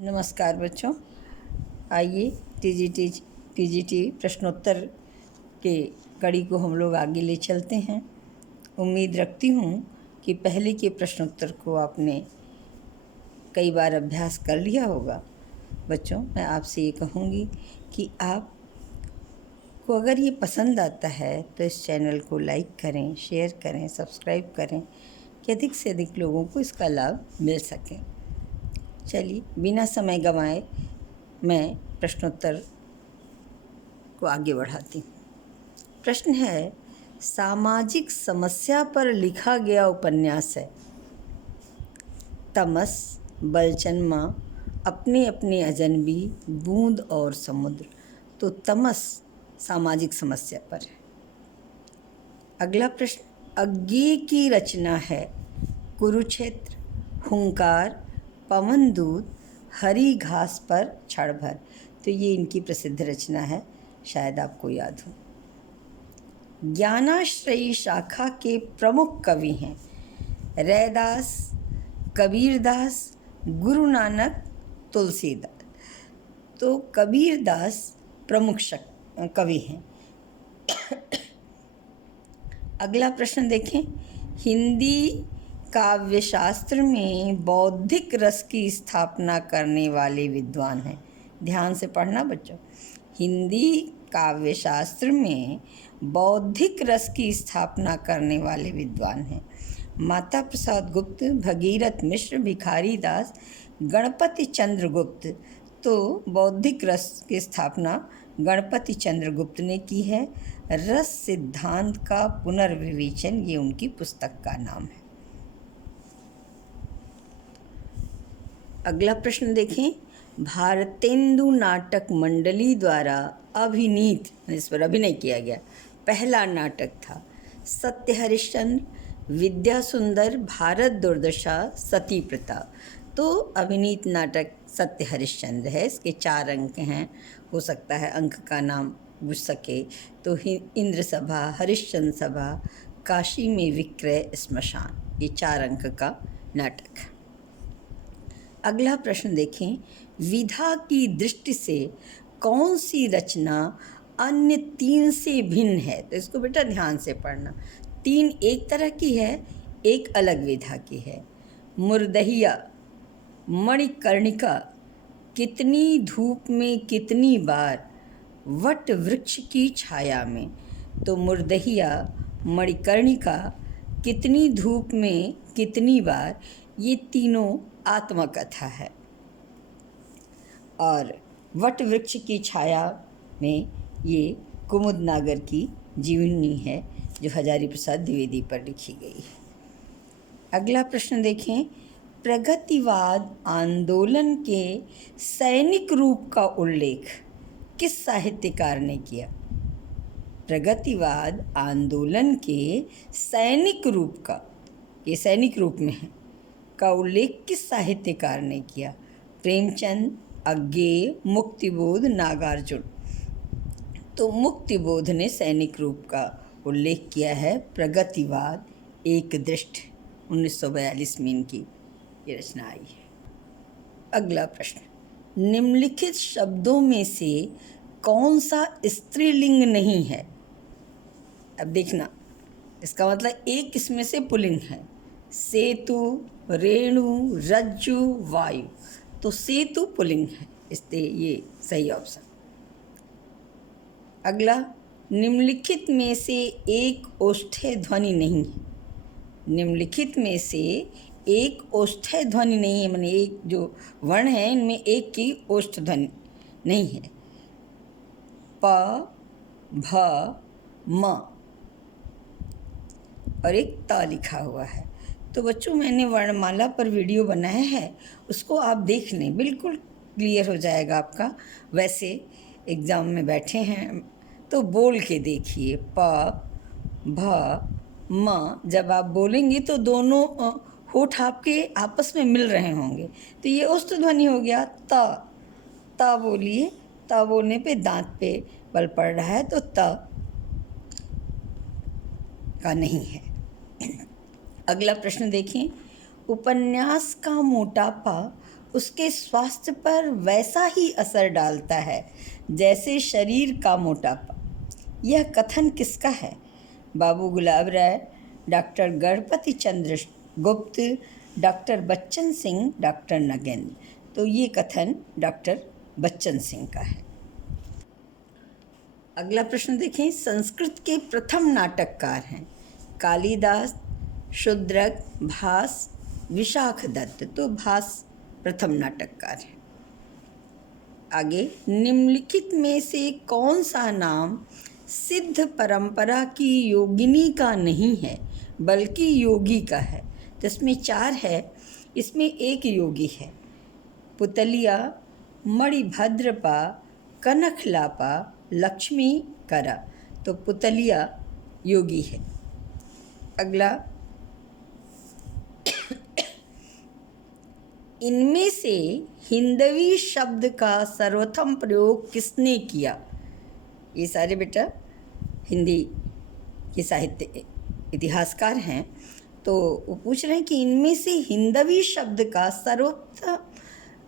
नमस्कार बच्चों, आइए टीजीटी प्रश्नोत्तर के कड़ी को हम लोग आगे ले चलते हैं। उम्मीद रखती हूँ कि पहले के प्रश्नोत्तर को आपने कई बार अभ्यास कर लिया होगा। बच्चों, मैं आपसे ये कहूँगी कि आप को अगर ये पसंद आता है तो इस चैनल को लाइक करें, शेयर करें, सब्सक्राइब करें कि अधिक से अधिक लोगों को इसका लाभ मिल सके। चलिए, बिना समय गंवाए मैं प्रश्नोत्तर को आगे बढ़ाती हूँ। प्रश्न है, सामाजिक समस्या पर लिखा गया उपन्यास है। तमस, बलचनमा, अपने अपने अजनबी, बूंद और समुद्र। तो तमस सामाजिक समस्या पर है। अगला प्रश्न, अज्ञे की रचना है कुरुक्षेत्र, हुंकार, पवनदूत, हरी घास पर क्षण भर। तो ये इनकी प्रसिद्ध रचना है, शायद आपको याद हो। ज्ञानाश्रयी शाखा के प्रमुख कवि हैं रैदास, कबीरदास, गुरु नानक, तुलसीदास। तो कबीरदास प्रमुख कवि हैं। अगला प्रश्न देखें, हिंदी काव्यशास्त्र में बौद्धिक रस की स्थापना करने वाले विद्वान हैं। ध्यान से पढ़ना बच्चों। हिंदी काव्यशास्त्र में बौद्धिक रस की स्थापना करने वाले विद्वान हैं माता प्रसाद गुप्त, भगीरथ मिश्र, भिखारी दास, गणपति चंद्र गुप्त। तो बौद्धिक रस की स्थापना गणपति चंद्र गुप्त ने की है। रस सिद्धांत का पुनर्विवेचन, ये उनकी पुस्तक का नाम है। अगला प्रश्न देखें, भारतेंदु नाटक मंडली द्वारा अभिनीत, इस पर अभिनय किया गया, पहला नाटक था सत्य हरिश्चंद्र, विद्या सुंदर, भारत दुर्दशा, सती प्रथा। तो अभिनीत नाटक सत्य हरिश्चंद्र है। इसके 4 अंक हैं, हो सकता है अंक का नाम पूछ सके तो इंद्र सभा, हरिश्चंद्र सभा, काशी में विक्रय, श्मशान, ये 4 अंक का नाटक है। अगला प्रश्न देखें, विधा की दृष्टि से कौन सी रचना अन्य 3 से भिन्न है। तो इसको बेटा ध्यान से पढ़ना। 3 एक तरह की है, एक अलग विधा की है। मुर्दहिया, मणिकर्णिका, कितनी धूप में कितनी बार, वट वृक्ष की छाया में। तो मुर्दहिया, मणिकर्णिका, कितनी धूप में कितनी बार, ये तीनों आत्मकथा है। और वट वृक्ष की छाया में ये कुमुद नागर की जीवनी है, जो हजारी प्रसाद द्विवेदी पर लिखी गई है। अगला प्रश्न देखें, प्रगतिवाद आंदोलन के सैनिक रूप का उल्लेख किस साहित्यकार ने किया। प्रगतिवाद आंदोलन के सैनिक रूप का, ये सैनिक रूप में है, का उल्लेख किस साहित्यकार ने किया। प्रेमचंद, अज्ञेय, मुक्तिबोध, नागार्जुन। तो मुक्तिबोध ने सैनिक रूप का उल्लेख किया है। प्रगतिवाद एक दृष्ट 1942 में इनकी ये रचना आई है। अगला प्रश्न, निम्नलिखित शब्दों में से कौन सा स्त्रीलिंग नहीं है। अब देखना, इसका मतलब एक इसमें से पुल्लिंग है। सेतु, रेणु, रज्जु, वायु। तो सेतु पुल्लिंग है, इसलिए ये सही ऑप्शन। अगला, निम्नलिखित में से एक ओष्ठ्य ध्वनि नहीं है। निम्नलिखित में से एक ओष्ठ्य ध्वनि नहीं है, माने एक जो वर्ण है इनमें एक की ओष्ठ ध्वनि नहीं है। प, भ, म और एक त लिखा हुआ है। तो बच्चों, मैंने वर्णमाला पर वीडियो बनाया है, उसको आप देख लें, बिल्कुल क्लियर हो जाएगा आपका। वैसे एग्ज़ाम में बैठे हैं तो बोल के देखिए, प, भ, म। जब आप बोलेंगे तो दोनों होठ आपके आपस में मिल रहे होंगे, तो ये ओष्ठ ध्वनि हो गया। त बोलिए, त बोलने पे दांत पे बल पड़ रहा है, तो त का नहीं है। अगला प्रश्न देखें, उपन्यास का मोटापा उसके स्वास्थ्य पर वैसा ही असर डालता है जैसे शरीर का मोटापा। यह कथन किसका है? बाबू गुलाब राय, डॉक्टर गणपति चंद्र गुप्त, डॉक्टर बच्चन सिंह, डॉक्टर नगेंद्र। तो ये कथन डॉक्टर बच्चन सिंह का है। अगला प्रश्न देखें। संस्कृत के प्रथम नाटककार हैं कालिदास, शूद्रक, भास, विशाख दत्त। तो भास प्रथम नाटककार है। आगे, निम्नलिखित में से कौन सा नाम सिद्ध परंपरा की योगिनी का नहीं है बल्कि योगी का है? जिसमें 4 है, इसमें एक योगी है। पुतलिया, मणिभद्रपा, कनखलापा, लक्ष्मी करा। तो पुतलिया योगी है। अगला, इनमें से हिंदवी शब्द का सर्वप्रथम प्रयोग किसने किया? ये सारे बेटा हिंदी के साहित्य इतिहासकार हैं। तो वो पूछ रहे हैं कि इनमें से हिंदवी शब्द का सर्वप्रथम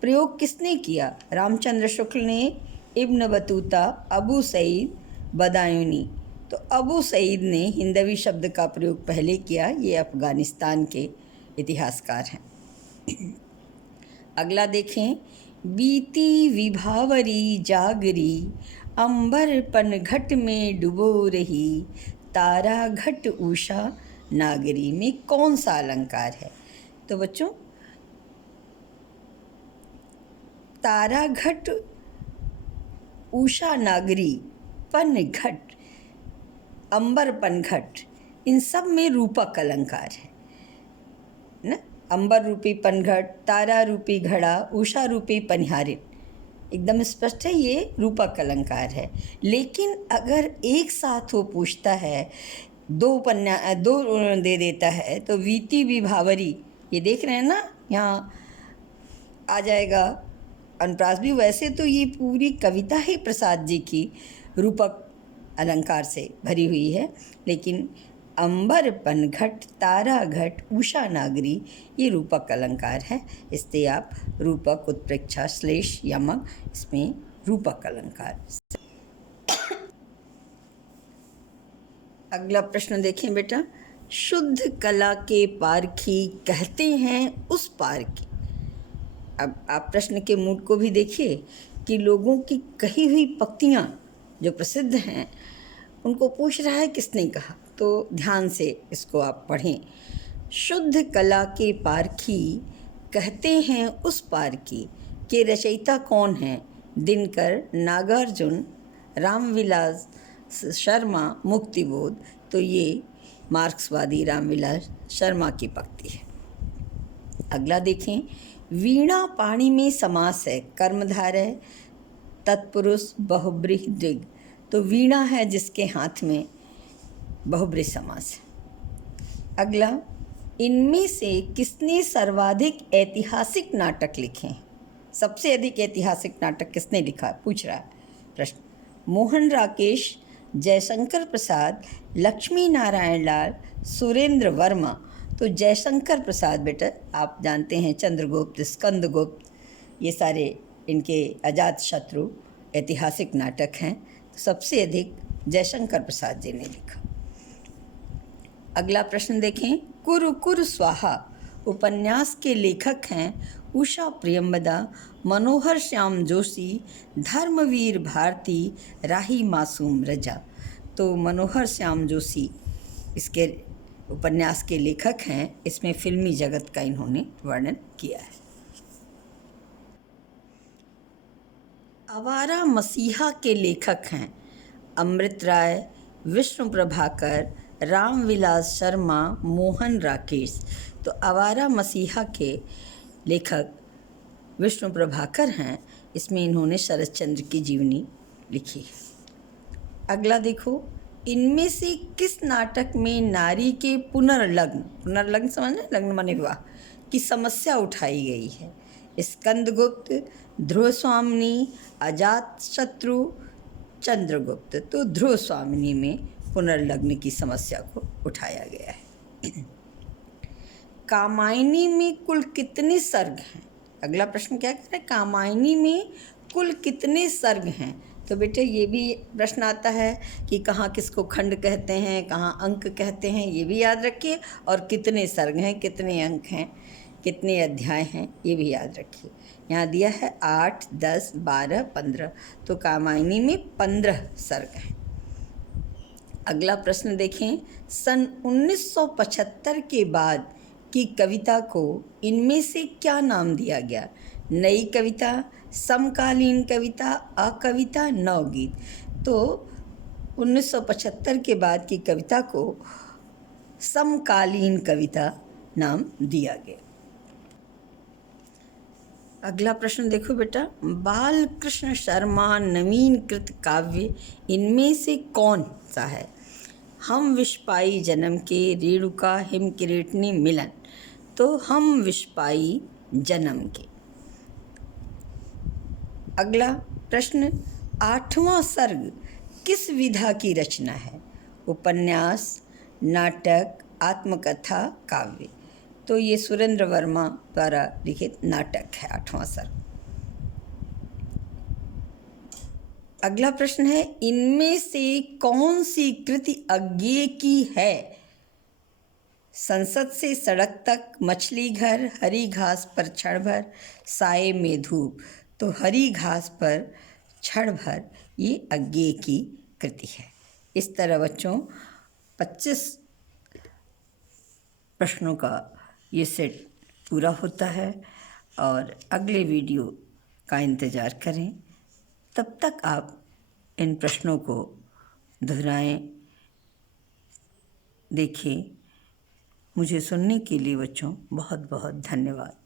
प्रयोग किसने किया? रामचंद्र शुक्ल ने, इब्न बतूता, अबू सईद, बदायूनी। तो अबू सईद ने हिंदवी शब्द का प्रयोग पहले किया। ये अफ़गानिस्तान के इतिहासकार हैं। अगला देखें। बीती विभावरी जागरी, अंबर पनघट में डुबो रही, तारा घट उषा नागरी में कौन सा अलंकार है? तो बच्चों, तारा घट, उषा नागरी, पनघट, अंबर पनघट, इन सब में रूपक अलंकार है ना। अंबर रूपी पनघट, तारा रूपी घड़ा, उषा रूपी पनिहारिन, एकदम स्पष्ट है ये रूपक अलंकार है। लेकिन अगर एक साथ वो पूछता है, दो दे देता है, तो वीति विभावरी, ये देख रहे हैं ना, यहाँ आ जाएगा अनुप्रास भी। वैसे तो ये पूरी कविता ही प्रसाद जी की रूपक अलंकार से भरी हुई है, लेकिन अंबर पनघट, तारा घट, उषा नागरी ये रूपक अलंकार है। इसलिए आप रूपक, उत्प्रेक्षा, श्लेष, यमक, इसमें रूपक अलंकार। अगला प्रश्न देखें बेटा। शुद्ध कला के पारखी कहते हैं उस पारखी। अब आप प्रश्न के मूड को भी देखिए कि लोगों की कही हुई पंक्तियाँ जो प्रसिद्ध हैं उनको पूछ रहा है किसने कहा। तो ध्यान से इसको आप पढ़ें। शुद्ध कला के पारखी कहते हैं उस पारखी के रचयिता कौन हैं? दिनकर, नागार्जुन, रामविलास शर्मा, मुक्तिबोध। तो ये मार्क्सवादी रामविलास शर्मा की पंक्ति है। अगला देखें। वीणा पाणी में समास है, कर्मधारय, तत्पुरुष, बहुब्रीहि द्विग। तो वीणा है जिसके हाथ में, बहुब्रीहि समास है। अगला, इनमें से किसने सर्वाधिक ऐतिहासिक नाटक लिखे हैं? सबसे अधिक ऐतिहासिक नाटक किसने लिखा पूछ रहा है प्रश्न। मोहन राकेश, जयशंकर प्रसाद, लक्ष्मी नारायण लाल, सुरेंद्र वर्मा। तो जयशंकर प्रसाद बेटा आप जानते हैं, चंद्रगुप्त, स्कंदगुप्त, ये सारे इनके अजातशत्रु ऐतिहासिक नाटक हैं। तो सबसे अधिक जयशंकर प्रसाद जी ने लिखा। अगला प्रश्न देखें। कुरु कुरु स्वाहा उपन्यास के लेखक हैं उषा प्रियंवदा, मनोहर श्याम जोशी, धर्मवीर भारती, राही मासूम रजा। तो मनोहर श्याम जोशी इसके उपन्यास के लेखक हैं। इसमें फिल्मी जगत का इन्होंने वर्णन किया है। आवारा मसीहा के लेखक हैं अमृत राय, विष्णु प्रभाकर, रामविलास शर्मा, मोहन राकेश। तो आवारा मसीहा के लेखक विष्णु प्रभाकर हैं। इसमें इन्होंने शरतचंद्र की जीवनी लिखी है। अगला देखो। इनमें से किस नाटक में नारी के पुनर्लग्न समझना, लग्न माने विवाह की समस्या उठाई गई है? स्कंदगुप्त, ध्रुव स्वामिनी, अजातशत्रु, चंद्रगुप्त। तो ध्रुव स्वामिनी में पुनर्लग्न की समस्या को उठाया गया है। कामायनी में कुल कितने सर्ग हैं? अगला प्रश्न क्या कह रहा है, कामायनी में कुल कितने सर्ग हैं। तो बेटे ये भी प्रश्न आता है कि कहाँ किसको खंड कहते हैं, कहाँ अंक कहते हैं, ये भी याद रखिए। और कितने सर्ग हैं, कितने अंक हैं, कितने अध्याय हैं, ये भी याद रखिए। यहाँ दिया है 8, 10, 12, 15। तो कामायनी में 15 सर्ग हैं। अगला प्रश्न देखें, सन 1975 के बाद की कविता को इनमें से क्या नाम दिया गया। नई कविता, समकालीन कविता, अकविता, नवगीत। तो 1975 के बाद की कविता को समकालीन कविता नाम दिया गया। अगला प्रश्न देखो बेटा, बाल कृष्ण शर्मा नवीनकृत काव्य इनमें से कौन सा है। हम विष पाई जन्म के, रेणुका हिम किरीटनी मिलन। तो हम विष पाई जन्म के। अगला प्रश्न, 8वां सर्ग किस विधा की रचना है। उपन्यास, नाटक, आत्मकथा, काव्य। तो ये सुरेंद्र वर्मा द्वारा लिखित नाटक है 8वां सर्ग। अगला प्रश्न है, इनमें से कौन सी कृति अज्ञेय की है। संसद से सड़क तक, मछली घर, हरी घास पर क्षण भर, साए में धूप। तो हरी घास पर क्षण भर ये अज्ञेय की कृति है। इस तरह बच्चों 25 प्रश्नों का ये सेट पूरा होता है और अगले वीडियो का इंतज़ार करें। तब तक आप इन प्रश्नों को दोहराएं, देखें। मुझे सुनने के लिए बच्चों बहुत बहुत धन्यवाद।